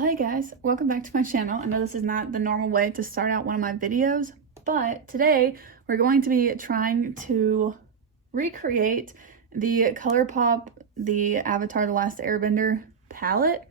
Well, hey guys, welcome back to my channel. I know this is not the normal way to start out one of my videos, but today we're going to be trying to recreate the Colourpop, the Avatar The Last Airbender palette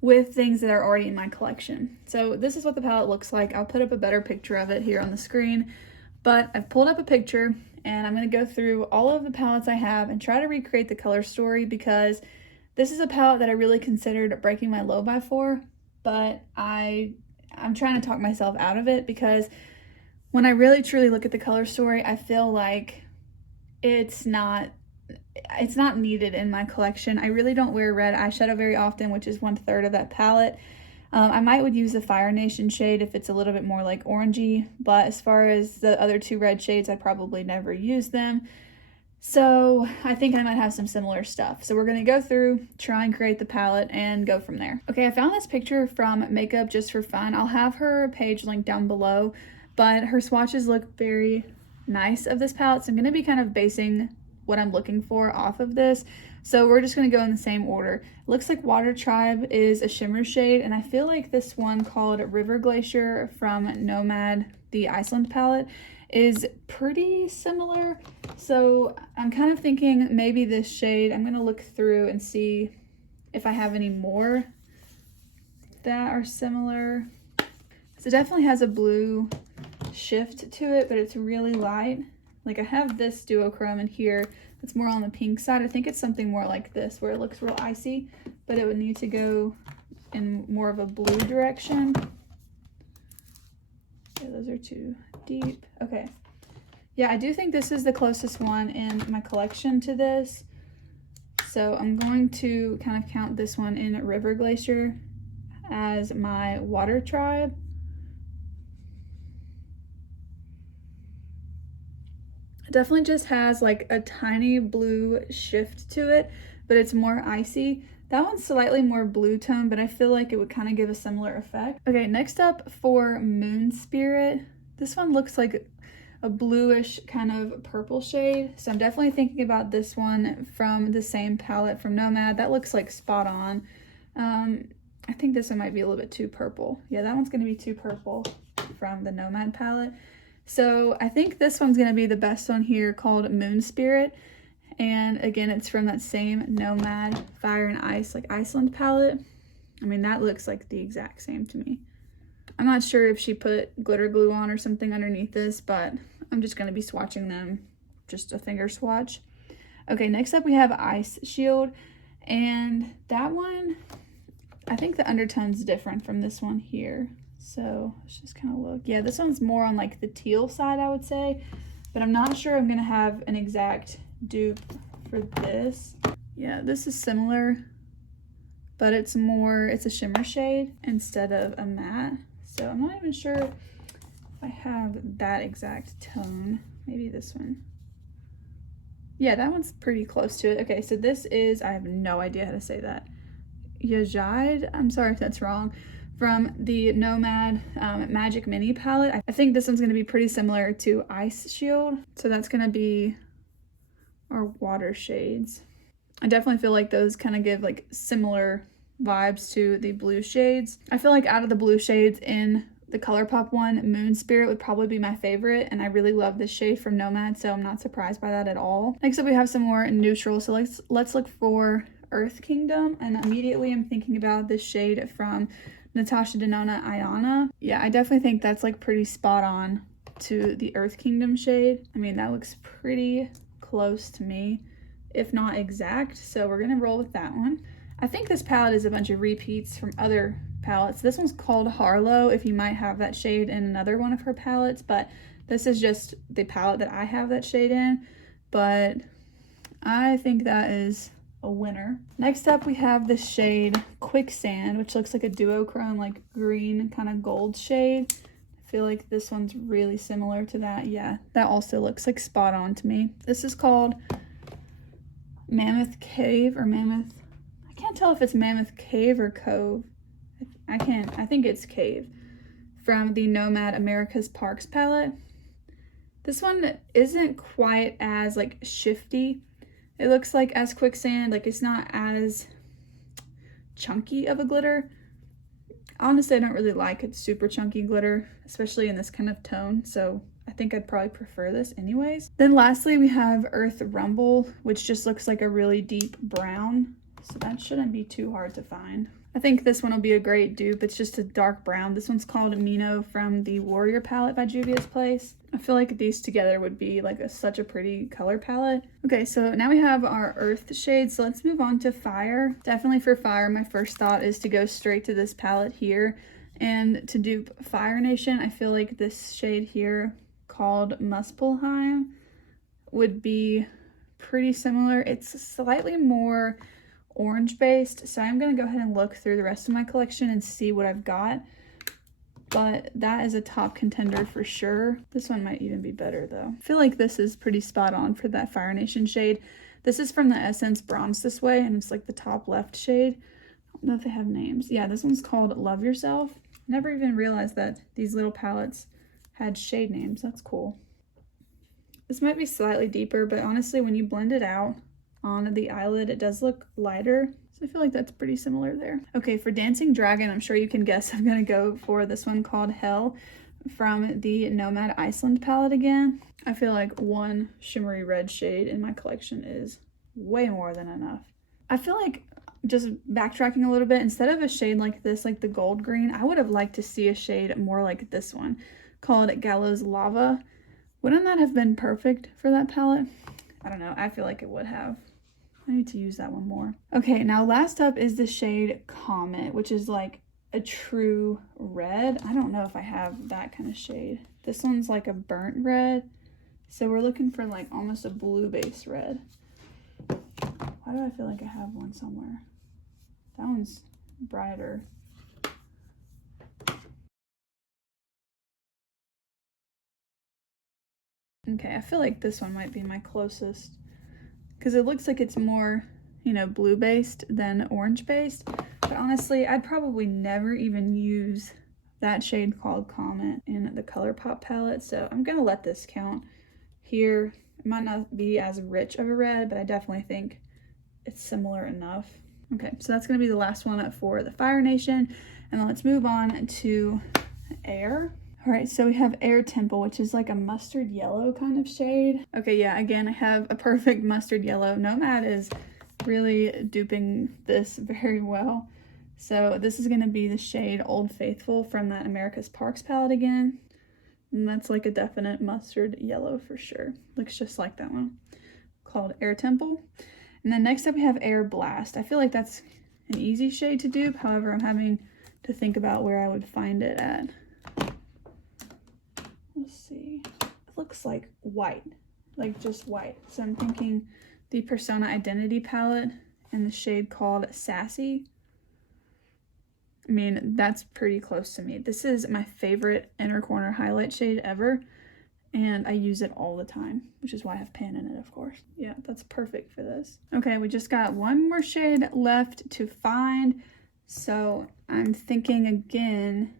with things that are already in my collection. So this is what the palette looks like. I'll put up a better picture of it here on the screen, but I've pulled up a picture and I'm going to go through all of the palettes I have and try to recreate the color story, because this is a palette that I really considered breaking my low buy for, but I'm trying to talk myself out of it, because when I really truly look at the color story, I feel like it's not needed in my collection. I really don't wear red eyeshadow very often, which is 1/3 of that palette. I would use the Fire Nation shade if it's a little bit more like orangey, but as far as the other two red shades, I probably never use them. So I think I might have some similar stuff. So we're going to go through, try and create the palette, and go from there. Okay, I found this picture from Makeup Just for Fun. I'll have her page linked down below, but her swatches look very nice of this palette. So I'm going to be kind of basing what I'm looking for off of this. So we're just going to go in the same order. It looks like Water Tribe is a shimmer shade, and I feel like this one called River Glacier from Nomad, the Iceland palette, is pretty similar. So I'm kind of thinking maybe this shade, I'm going to look through and see if I have any more that are similar. So it definitely has a blue shift to it, but it's really light. Like I have this duochrome in here that's more on the pink side. I think it's something more like this where it looks real icy, but it would need to go in more of a blue direction. Yeah, those are too deep. Okay. Yeah, I do think this is the closest one in my collection to this. So I'm going to kind of count this one in River Glacier as my Water Tribe. It definitely just has like a tiny blue shift to it, but it's more icy. That one's slightly more blue tone, but I feel like it would kind of give a similar effect. Okay, next up for Moon Spirit. This one looks like a bluish kind of purple shade. So I'm definitely thinking about this one from the same palette from Nomad. That looks like spot on. I think this one might be a little bit too purple. Yeah, that one's gonna be too purple from the Nomad palette. So I think this one's gonna be the best one here, called Moon Spirit. And again, it's from that same Nomad Fire and Ice, like Iceland palette. I mean, that looks like the exact same to me. I'm not sure if she put glitter glue on or something underneath this, but I'm just going to be swatching them, just a finger swatch. Okay, next up we have Ice Shield, and that one, I think the undertone's different from this one here. So let's just kind of look. Yeah, this one's more on like the teal side, I would say, but I'm not sure I'm going to have an exact dupe for this. Yeah, this is similar, but it's a shimmer shade instead of a matte. So I'm not even sure if I have that exact tone. Maybe this one. Yeah, that one's pretty close to it. Okay, so this is, I have no idea how to say that, Yajide, I'm sorry if that's wrong, from the Nomad Magic Mini palette. I think this one's going to be pretty similar to Ice Shield. So that's going to be our water shades. I definitely feel like those kind of give like similar vibes to the blue shades. I feel like out of the blue shades in the Colourpop one, Moon Spirit would probably be my favorite, and I really love this shade from Nomad, so I'm not surprised by that at all. Next up we have some more neutrals, so let's look for Earth Kingdom, and immediately I'm thinking about this shade from Natasha Denona Ayana. Yeah, I definitely think that's like pretty spot on to the Earth Kingdom shade. I mean, that looks pretty close to me, if not exact, so we're gonna roll with that one. I think this palette is a bunch of repeats from other palettes. This one's called Harlow, if you might have that shade in another one of her palettes, but this is just the palette that I have that shade in, but I think that is a winner. Next up we have the shade Quicksand, which looks like a duochrome, like green kind of gold shade. I feel like this one's really similar to that. Yeah, that also looks like spot on to me. This is called Mammoth Cave or Mammoth, I can't tell if it's Mammoth Cave or Cove. I think it's Cave, from the Nomad America's Parks palette. This one isn't quite as like shifty. It looks like as Quicksand, like it's not as chunky of a glitter. Honestly, I don't really like it super chunky glitter, especially in this kind of tone, so I think I'd probably prefer this anyways. Then lastly, we have Earth Rumble, which just looks like a really deep brown, so that shouldn't be too hard to find. I think this one will be a great dupe. It's just a dark brown. This one's called Amino from the Warrior palette by Juvia's Place. I feel like these together would be like such a pretty color palette. Okay, so now we have our earth shades, so let's move on to fire. Definitely for fire, my first thought is to go straight to this palette here. And to dupe Fire Nation, I feel like this shade here called Muspelheim would be pretty similar. It's slightly more orange based, so I'm gonna go ahead and look through the rest of my collection and see what I've got, but that is a top contender for sure. This one might even be better though. I feel like this is pretty spot on for that Fire Nation shade. This is from the Essence Bronze This Way, and it's like the top left shade. I don't know if they have names. Yeah, this one's called Love Yourself. Never even realized that these little palettes had shade names. That's cool. This might be slightly deeper, but honestly when you blend it out on the eyelid, it does look lighter, so I feel like that's pretty similar there. Okay, for Dancing Dragon, I'm sure you can guess I'm gonna go for this one called Hell from the Nomad Iceland palette again. I feel like one shimmery red shade in my collection is way more than enough. I feel like, just backtracking a little bit, instead of a shade like this, like the gold green, I would have liked to see a shade more like this one called Gallows Lava. Wouldn't that have been perfect for that palette? I don't know, I feel like it would have. I need to use that one more. Okay, now last up is the shade Comet, which is like a true red. I don't know if I have that kind of shade. This one's like a burnt red, so we're looking for like almost a blue base red. Why do I feel like I have one somewhere? That one's brighter. Okay, I feel like this one might be my closest, because it looks like it's more, you know, blue based than orange based. But honestly, I'd probably never even use that shade called Comet in the Colourpop palette, so I'm gonna let this count here. It might not be as rich of a red, but I definitely think it's similar enough. Okay, so that's gonna be the last one for the Fire Nation, and then let's move on to Air. All right, so we have Air Temple, which is like a mustard yellow kind of shade. Okay, yeah, again, I have a perfect mustard yellow. Nomad is really duping this very well. So this is gonna be the shade Old Faithful from that America's Parks palette again. And that's like a definite mustard yellow for sure. Looks just like that one, called Air Temple. And then next up we have Air Blast. I feel like that's an easy shade to dupe. However, I'm having to think about where I would find it at. Let's see. It looks like white, like just white. So I'm thinking the Persona Identity palette and the shade called Sassy. I mean, that's pretty close to me. This is my favorite inner corner highlight shade ever, and I use it all the time, which is why I have pan in it, of course. Yeah, that's perfect for this. Okay, we just got one more shade left to find, so I'm thinking again,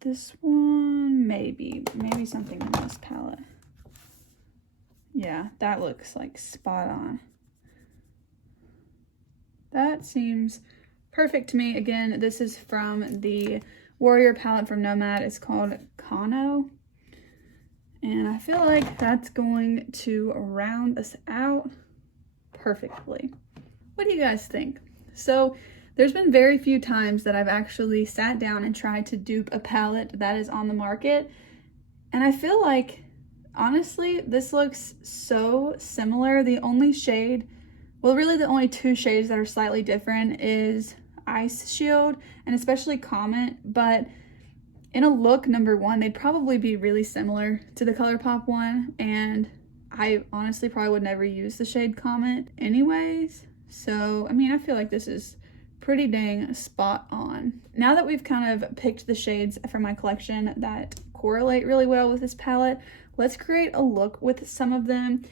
this one, maybe something in this palette. Yeah, that looks like spot on. That seems perfect to me. Again, this is from the Warrior palette from Nomad. It's called Camo. And I feel like that's going to round us out perfectly. What do you guys think? So there's been very few times that I've actually sat down and tried to dupe a palette that is on the market. And I feel like, honestly, this looks so similar. The only shade, well, really the only two shades that are slightly different is Ice Shield and especially Comet. But in a look, number one, they'd probably be really similar to the Colourpop one. And I honestly probably would never use the shade Comet anyways. So, I mean, I feel like this is pretty dang spot on. Now that we've kind of picked the shades from my collection that correlate really well with this palette, let's create a look with some of them.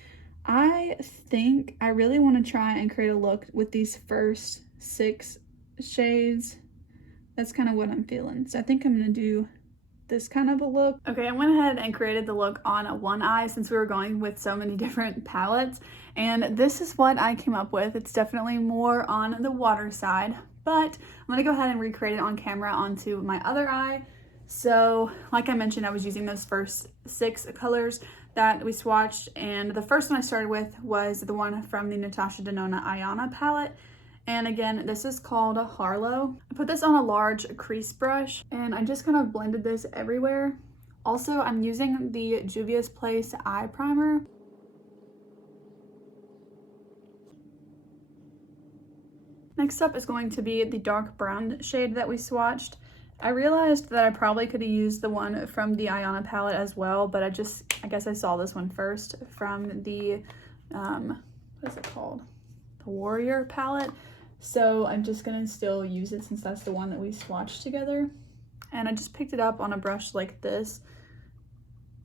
I think I really want to try and create a look with these first 6 shades. That's kind of what I'm feeling. So I think I'm going to do this kind of a look. Okay, I went ahead and created the look on one eye since we were going with so many different palettes, and this is what I came up with. It's definitely more on the water side, but I'm gonna go ahead and recreate it on camera onto my other eye. So like I mentioned, I was using those first 6 colors that we swatched, and the first one I started with was the one from the Natasha Denona Ayana palette. And again, this is called Harlow. I put this on a large crease brush and I just kind of blended this everywhere. Also, I'm using the Juvia's Place eye primer. Next up is going to be the dark brown shade that we swatched. I realized that I probably could have used the one from the Ayana palette as well, but I guess I saw this one first from the, what is it called? The Warrior palette. So I'm just gonna still use it since that's the one that we swatched together. And I just picked it up on a brush like this.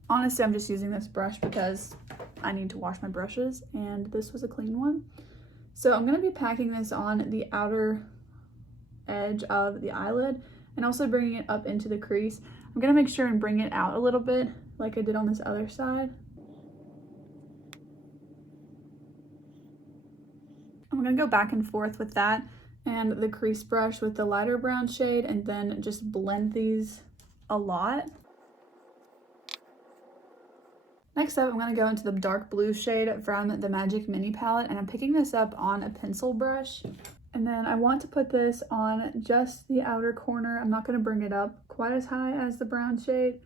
Honestly, I'm just using this brush because I need to wash my brushes, and this was a clean one. So I'm gonna be packing this on the outer edge of the eyelid and also bringing it up into the crease. I'm gonna make sure and bring it out a little bit like I did on this other side. I'm gonna go back and forth with that and the crease brush with the lighter brown shade, and then just blend these a lot. Next up, I'm gonna go into the dark blue shade from the Magic Mini palette, and I'm picking this up on a pencil brush. And then I want to put this on just the outer corner. I'm not gonna bring it up quite as high as the brown shade.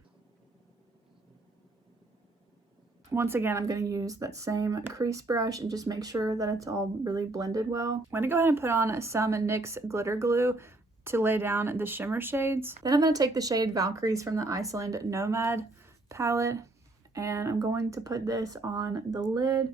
Once again, I'm going to use that same crease brush and just make sure that it's all really blended well. I'm going to go ahead and put on some NYX glitter glue to lay down the shimmer shades. Then I'm going to take the shade Valkyries from the Iceland Nomad palette, and I'm going to put this on the lid.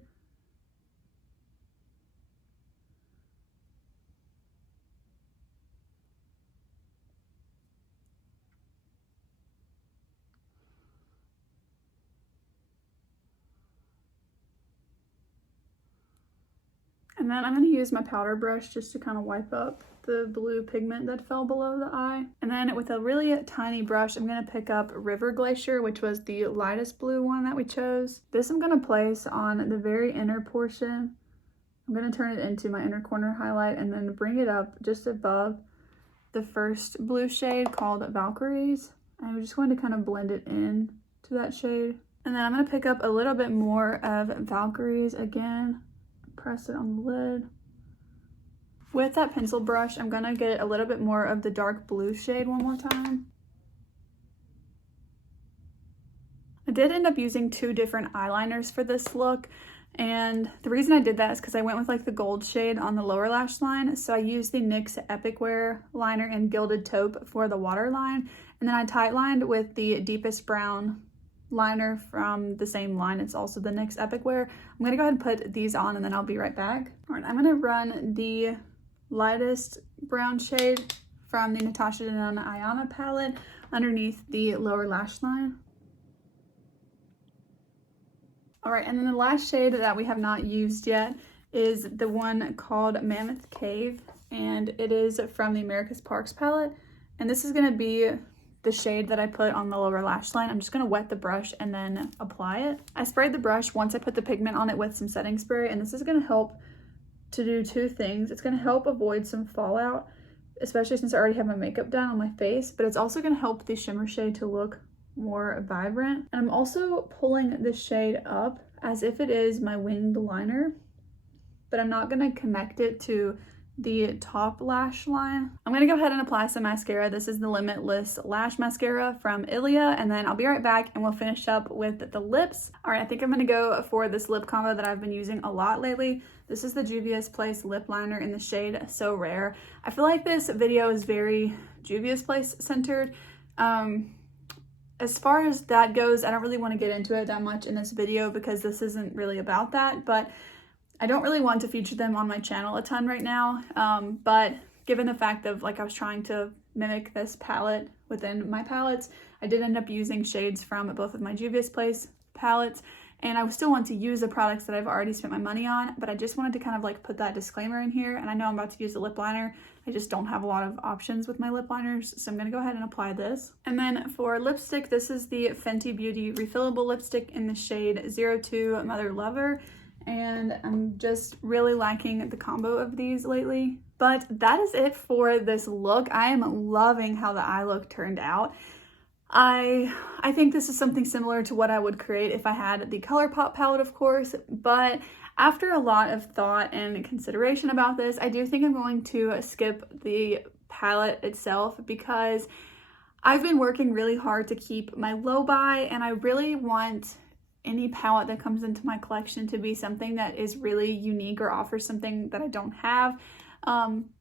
And then I'm going to use my powder brush just to kind of wipe up the blue pigment that fell below the eye. And then with a really tiny brush, I'm going to pick up River Glacier, which was the lightest blue one that we chose. This I'm going to place on the very inner portion. I'm going to turn it into my inner corner highlight and then bring it up just above the first blue shade called Valkyries. And I'm just going to kind of blend it in to that shade. And then I'm going to pick up a little bit more of Valkyries again. Press it on the lid. With that pencil brush, I'm gonna get a little bit more of the dark blue shade one more time. I did end up using 2 different eyeliners for this look, and the reason I did that is because I went with like the gold shade on the lower lash line. So I used the NYX Epic Wear liner in Gilded Taupe for the waterline, and then I tightlined with the deepest brown liner from the same line. It's also the NYX Epic Wear. I'm gonna go ahead and put these on and then I'll be right back. All right, I'm gonna run the lightest brown shade from the Natasha Denona Ayana palette underneath the lower lash line. All right, and then the last shade that we have not used yet is the one called Mammoth Cave, and it is from the America's Parks palette. And this is gonna be the shade that I put on the lower lash line. I'm just gonna wet the brush and then apply it. I sprayed the brush once I put the pigment on it with some setting spray, and this is gonna help to do 2 things. It's gonna help avoid some fallout, especially since I already have my makeup done on my face, but it's also gonna help the shimmer shade to look more vibrant. And I'm also pulling this shade up as if it is my winged liner, but I'm not gonna connect it to the top lash line. I'm gonna go ahead and apply some mascara. This is the Limitless Lash Mascara from Ilia, and then I'll be right back and we'll finish up with the lips. All right, I think I'm gonna go for this lip combo that I've been using a lot lately. This is the Juvia's Place lip liner in the shade So Rare. I feel like this video is very Juvia's Place centered. As far as that goes, I don't really want to get into it that much in this video because this isn't really about that, but I don't really want to feature them on my channel a ton right now, but given the fact of like I was trying to mimic this palette within my palettes, I did end up using shades from both of my Juvia's Place palettes, and I still want to use the products that I've already spent my money on, but I just wanted to kind of like put that disclaimer in here. And I know I'm about to use a lip liner. I just don't have a lot of options with my lip liners, so I'm gonna go ahead and apply this. And then for lipstick, this is the Fenty Beauty refillable lipstick in the shade 02 Mother Lover. And I'm just really liking the combo of these lately. But that is it for this look. I am loving how the eye look turned out. I think this is something similar to what I would create if I had the Colourpop palette, of course, but after a lot of thought and consideration about this, I do think I'm going to skip the palette itself because I've been working really hard to keep my low buy, and I really want any palette that comes into my collection to be something that is really unique or offers something that I don't have,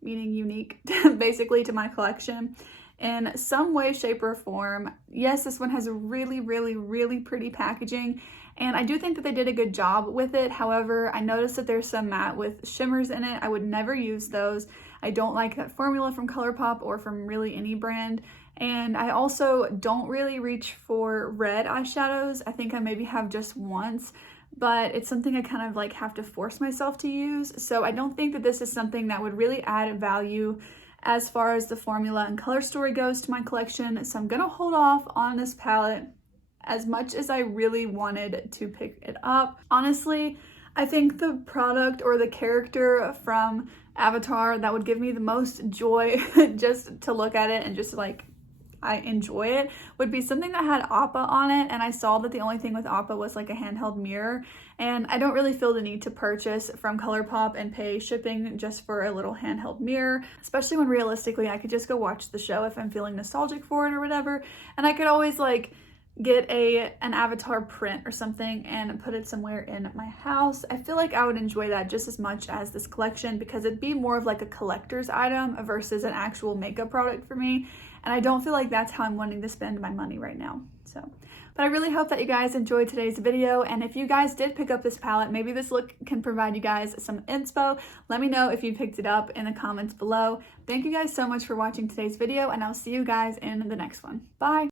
meaning unique basically to my collection in some way, shape, or form. Yes, this one has a really, really, really pretty packaging, and I do think that they did a good job with it. However, I noticed that there's some matte with shimmers in it. I would never use those. I don't like that formula from Colourpop or from really any brand. And I also don't really reach for red eyeshadows. I think I maybe have just once, but it's something I kind of like have to force myself to use. So I don't think that this is something that would really add value as far as the formula and color story goes to my collection. So I'm gonna hold off on this palette as much as I really wanted to pick it up. Honestly, I think the product or the character from Avatar that would give me the most joy just to look at it and just like I enjoy it would be something that had Appa on it, and I saw that the only thing with Appa was like a handheld mirror, and I don't really feel the need to purchase from Colourpop and pay shipping just for a little handheld mirror, especially when realistically I could just go watch the show if I'm feeling nostalgic for it or whatever, and I could always like get an Avatar print or something and put it somewhere in my house. I feel like I would enjoy that just as much as this collection because it'd be more of like a collector's item versus an actual makeup product for me. And I don't feel like that's how I'm wanting to spend my money right now. So, but I really hope that you guys enjoyed today's video. And if you guys did pick up this palette, maybe this look can provide you guys some inspo. Let me know if you picked it up in the comments below. Thank you guys so much for watching today's video, and I'll see you guys in the next one. Bye.